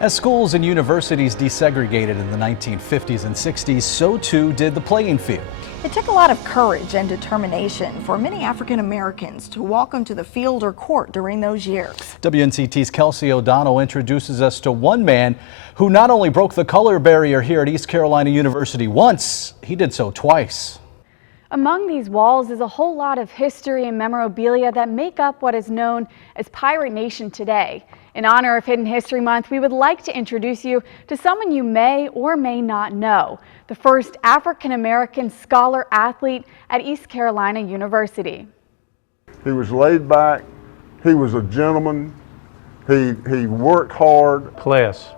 As schools and universities desegregated in the 1950s and 60s, so too did the playing field. It took a lot of courage and determination for many African Americans to walk onto the field or court during those years. WNCT's KELCI O'Donnell introduces us to one man who not only broke the color barrier here at East Carolina University once, he did so twice. Among these walls is a whole lot of history and memorabilia that make up what is known as Pirate Nation today. In honor of Hidden History Month, we would like to introduce you to someone you may or may not know, the first African-American scholar athlete at East Carolina University. He was laid back, he was a gentleman, he worked hard. Class,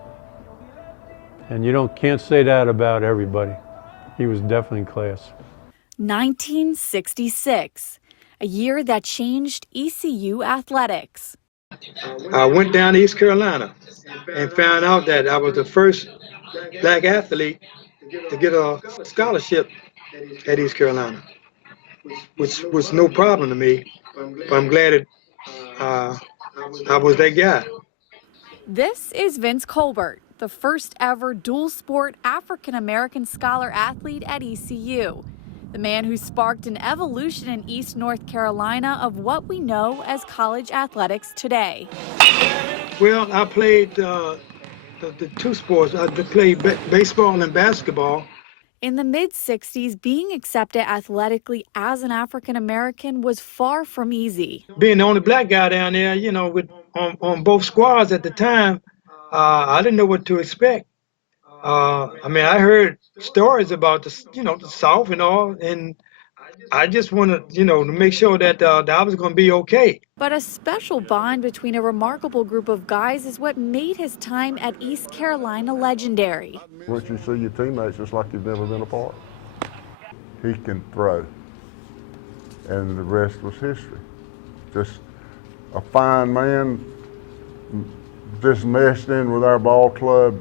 and can't say that about everybody. He was definitely class. 1966, a year that changed ECU athletics. I went down to East Carolina and found out that I was the first black athlete to get a scholarship at East Carolina, which was no problem to me, but I'm glad that I was that guy. This is Vince Colbert, the first ever dual sport African-American scholar athlete at ECU. The man who sparked an evolution in East North Carolina of what we know as college athletics today. Well, I played the two sports. I played baseball and basketball. In the mid-60s, being accepted athletically as an African-American was far from easy. Being the only black guy down there, on both squads at the time, I didn't know what to expect. I heard stories about the South and all, and I just wanted, to make sure that I was going to be okay. But a special bond between a remarkable group of guys is what made his time at East Carolina legendary. Once you see your teammates, it's like you've never been apart. He can throw, and the rest was history. Just a fine man, just meshed in with our ball club.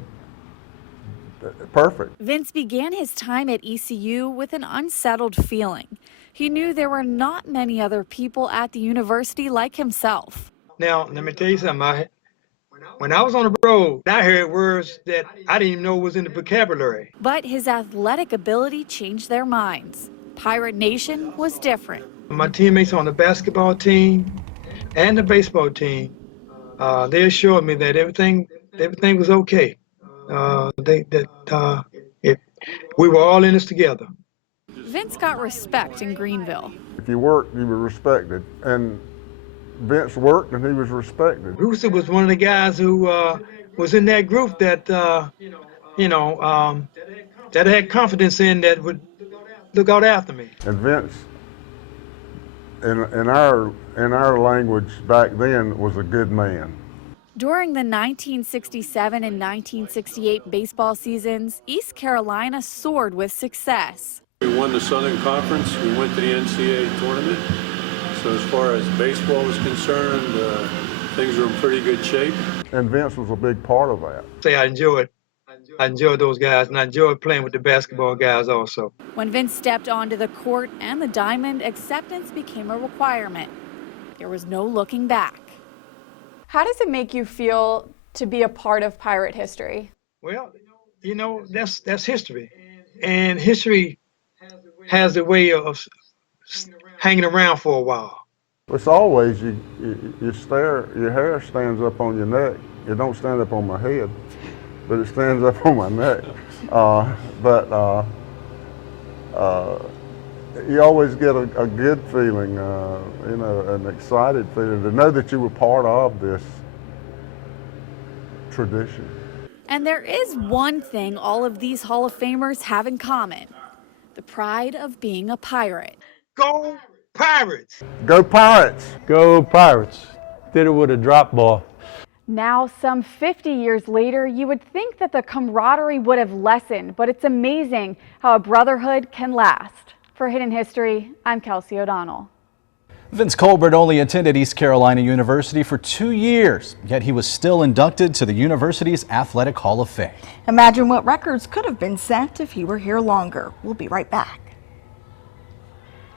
Perfect. Vince began his time at ECU with an unsettled feeling. He knew there were not many other people at the university like himself. Now, let me tell you something. When I was on the road, I heard words that I didn't even know was in the vocabulary. But his athletic ability changed their minds. Pirate Nation was different. My teammates on the basketball team and the baseball team, they assured me that everything was okay. We were all in this together. Vince got respect in Greenville. If you worked, you were respected, and Vince worked and he was respected. Rooster was one of the guys who was in that group that that had confidence in, that would look out after me. And Vince, in our language back then, was a good man. During the 1967 and 1968 baseball seasons, East Carolina soared with success. We won the Southern Conference, we went to the NCAA tournament. So as far as baseball was concerned, things were in pretty good shape. And Vince was a big part of that. I enjoyed those guys, and I enjoyed playing with the basketball guys also. When Vince stepped onto the court and the diamond, acceptance became a requirement. There was no looking back. How does it make you feel to be a part of Pirate history? Well, that's history. And history has a way of hanging around for a while. It's always, you stare, your hair stands up on your neck. It don't stand up on my head, but it stands up on my neck. You always get a good feeling, an excited feeling to know that you were part of this tradition. And there is one thing all of these Hall of Famers have in common: the pride of being a pirate. Go Pirates! Go Pirates! Go Pirates! Did it with a drop ball. Now, some 50 years later, you would think that the camaraderie would have lessened, but it's amazing how a brotherhood can last. For Hidden History, I'm KELCI O'Donnell. Vince Colbert only attended East Carolina University for 2 years, yet he was still inducted to the university's Athletic Hall of Fame. Imagine what records could have been set if he were here longer. We'll be right back.